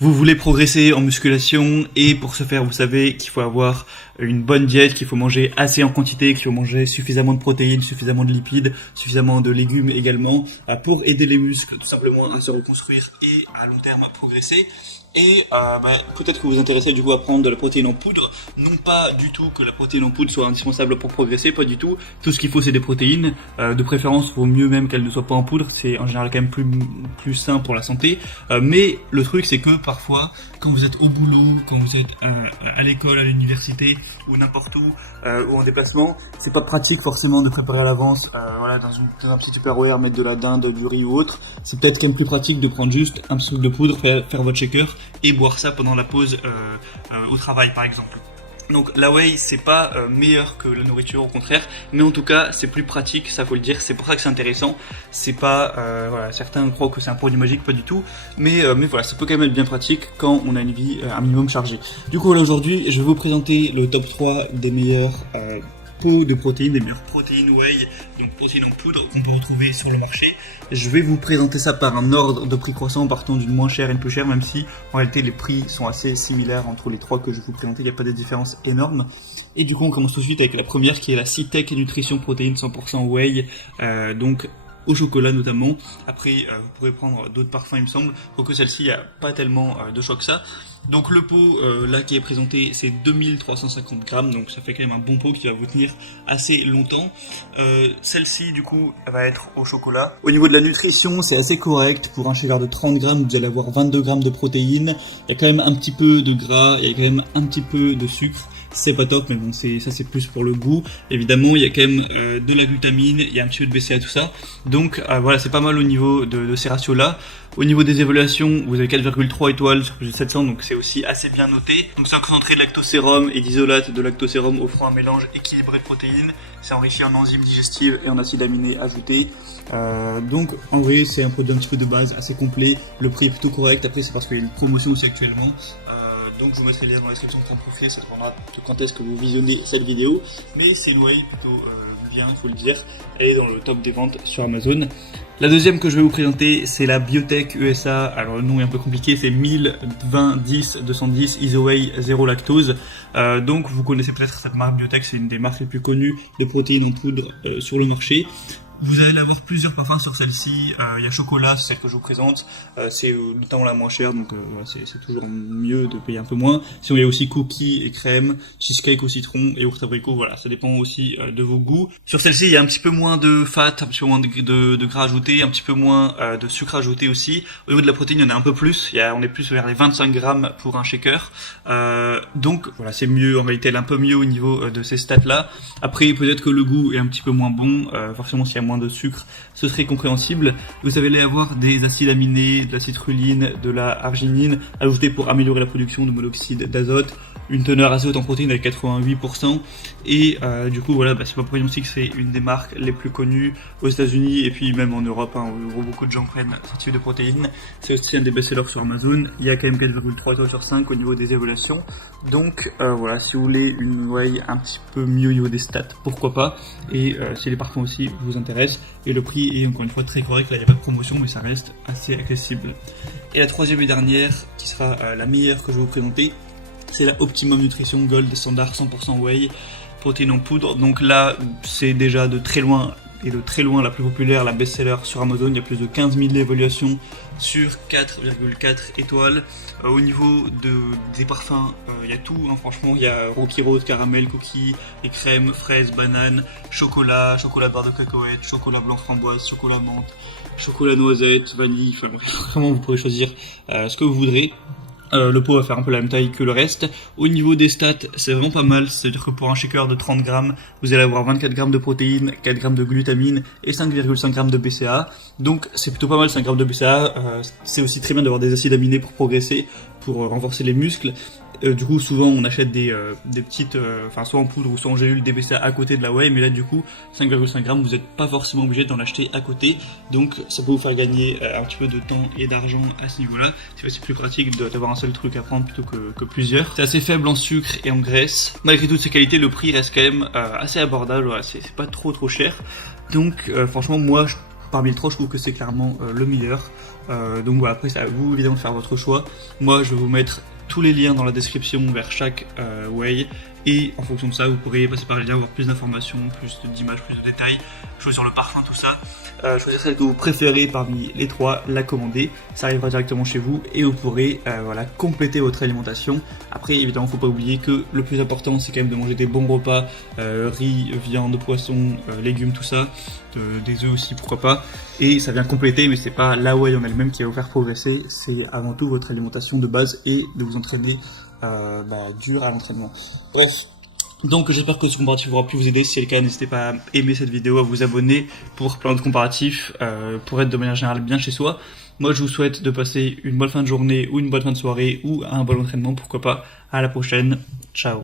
Vous voulez progresser en musculation et pour ce faire, vous savez qu'il faut avoir une bonne diète, qu'il faut manger assez en quantité, qu'il faut manger suffisamment de protéines, suffisamment de lipides, suffisamment de légumes également pour aider les muscles tout simplement à se reconstruire et à long terme à progresser. Et peut-être que vous vous intéressez du coup à prendre de la protéine en poudre. Non pas du tout que la protéine en poudre soit indispensable pour progresser, pas du tout. Tout ce qu'il faut c'est des protéines. De préférence, vaut mieux même qu'elles ne soient pas en poudre. C'est en général quand même plus sain pour la santé. Mais le truc c'est que parfois, quand vous êtes au boulot, quand vous êtes à l'école, à l'université ou n'importe où, ou en déplacement, c'est pas pratique forcément de préparer à l'avance, dans un petit Tupperware, mettre de la dinde, du riz ou autre. C'est peut-être quand même plus pratique de prendre juste un petit truc de poudre, faire votre shaker et boire ça pendant la pause au travail par exemple. Donc la whey c'est pas meilleur que la nourriture, au contraire, mais en tout cas c'est plus pratique, ça faut le dire, c'est pour ça que c'est intéressant. C'est pas certains croient que c'est un produit magique, pas du tout, mais voilà, ça peut quand même être bien pratique quand on a une vie un minimum chargée. Du coup là aujourd'hui je vais vous présenter le top 3 des meilleurs pots de protéines, des meilleures protéines whey, donc protéines en poudre qu'on peut retrouver sur le marché. Je vais vous présenter ça par un ordre de prix croissant, partant d'une moins chère à une plus chère, même si en réalité les prix sont assez similaires entre les trois que je vais vous présenter, il n'y a pas de différence énorme. Et du coup on commence tout de suite avec la première qui est la Citec Nutrition Protéines 100% whey, donc au chocolat notamment. Après vous pourrez prendre d'autres parfums il me semble, quoique celle-ci il n'y a pas tellement de choix que ça. Donc le pot là qui est présenté c'est 2350 grammes, donc ça fait quand même un bon pot qui va vous tenir assez longtemps. Celle-ci du coup elle va être au chocolat. Au niveau de la nutrition c'est assez correct, pour un shaker de 30 grammes vous allez avoir 22 grammes de protéines, il y a quand même un petit peu de gras, il y a quand même un petit peu de sucre. C'est pas top, mais bon, ça c'est plus pour le goût. Évidemment, il y a quand même de la glutamine, il y a un petit peu de BCA, tout ça. Donc voilà, c'est pas mal au niveau de ces ratios-là. Au niveau des évaluations, vous avez 4,3 étoiles sur plus de 700, donc c'est aussi assez bien noté. Donc c'est un concentré de lactosérum et d'isolate de lactosérum offrant un mélange équilibré de protéines. C'est enrichi en enzymes digestives et en acides aminés ajoutés. Donc en vrai, c'est un produit un petit peu de base, assez complet. Le prix est plutôt correct. Après, c'est parce qu'il y a une promotion aussi actuellement. Donc je vous mettrai le lien dans la description pour en profiter, ça dépendra de quand est-ce que vous visionnez cette vidéo. Mais c'est une whey plutôt bien, il faut le dire. Elle est dans le top des ventes sur Amazon. La deuxième que je vais vous présenter, c'est la Biotech USA. Alors le nom est un peu compliqué, c'est 1020-10-210 IsoWhey 0 lactose. Donc vous connaissez peut-être cette marque Biotech, c'est une des marques les plus connues des protéines en poudre sur le marché. Vous allez avoir plusieurs parfums sur celle-ci. Il y a chocolat, c'est celle que je vous présente. C'est notamment la moins chère, donc c'est toujours mieux de payer un peu moins. Sinon, il y a aussi cookies et crème, cheesecake au citron et yaourt abricot. Voilà, ça dépend aussi de vos goûts. Sur celle-ci, il y a un petit peu moins de fat, un petit peu moins de gras ajouté, un petit peu moins de sucre ajouté aussi. Au niveau de la protéine, il y en a un peu plus. On est plus vers les 25 grammes pour un shaker. Donc voilà, c'est mieux en réalité, elle est un peu mieux au niveau de ces stats-là. Après, peut-être que le goût est un petit peu moins bon. Forcément, s'il y a moins de sucre, ce serait compréhensible. Vous allez avoir des acides aminés, de la citrulline, de la arginine ajoutés pour améliorer la production de monoxyde d'azote, une teneur assez haute en protéines avec 88%. Et du coup voilà, c'est pas pour rien aussi que c'est une des marques les plus connues aux États-Unis et puis même en Europe, où beaucoup de gens prennent ce type de protéines. C'est aussi un des best-sellers sur Amazon. Il y a quand même 4,3 étoiles sur 5 au niveau des évaluations. Donc voilà, si vous voulez une whey un petit peu mieux au niveau des stats, pourquoi pas. Et si les parfums aussi vous intéressent. Et le prix est encore une fois très correct, là il n'y a pas de promotion mais ça reste assez accessible. Et la troisième et dernière, qui sera la meilleure que je vais vous présenter, c'est la Optimum Nutrition Gold Standard 100% whey, protéines en poudre. Donc là c'est déjà de très loin la plus populaire, la best-seller sur Amazon. Il y a plus de 15 000 évaluations sur 4,4 étoiles. Au niveau des parfums, il y a tout, franchement, il y a Rocky Road, caramel, cookie, et crème, fraise, banane, chocolat de barre de cacahuètes, chocolat blanc framboise, chocolat menthe, chocolat noisette, vanille, enfin vraiment vous pourrez choisir ce que vous voudrez. Le pot va faire un peu la même taille que le reste. Au niveau des stats, c'est vraiment pas mal. C'est-à-dire que pour un shaker de 30 grammes, vous allez avoir 24 grammes de protéines, 4 grammes de glutamine et 5,5 grammes de BCA. Donc c'est plutôt pas mal, 5 grammes de BCA. C'est aussi très bien d'avoir des acides aminés pour progresser, pour renforcer les muscles. Du coup souvent on achète des petites, soit en poudre ou soit en gélule, des BCA à côté de la whey, mais là du coup 5,5 grammes vous n'êtes pas forcément obligé d'en acheter à côté, donc ça peut vous faire gagner un petit peu de temps et d'argent à ce niveau là. C'est plus pratique d'avoir un seul truc à prendre plutôt que plusieurs. C'est assez faible en sucre et en graisse. Malgré toutes ces qualités, le prix reste quand même assez abordable, voilà, c'est pas trop cher. Donc franchement moi parmi les trois je trouve que c'est clairement le meilleur. Donc voilà, après c'est à vous évidemment de faire votre choix. Moi je vais vous mettre tous les liens dans la description vers chaque way, et en fonction de ça vous pourrez passer par les liens, avoir plus d'informations, plus d'images, plus de détails, choisir le parfum, tout ça, choisir celle que vous préférez parmi les trois, la commander, ça arrivera directement chez vous et vous pourrez voilà, compléter votre alimentation. Après évidemment faut pas oublier que le plus important c'est quand même de manger des bons repas, riz, viande, poisson, légumes, tout ça, des œufs aussi pourquoi pas, et ça vient compléter, mais c'est pas la way en elle-même qui va vous faire progresser, c'est avant tout votre alimentation de base et de vous entraîner dur à l'entraînement. Bref, donc j'espère que ce comparatif aura pu vous aider. Si c'est le cas, n'hésitez pas à aimer cette vidéo, à vous abonner pour plein de comparatifs, pour être de manière générale bien chez soi. Moi je vous souhaite de passer une bonne fin de journée ou une bonne fin de soirée ou un bon entraînement, pourquoi pas. À la prochaine, ciao.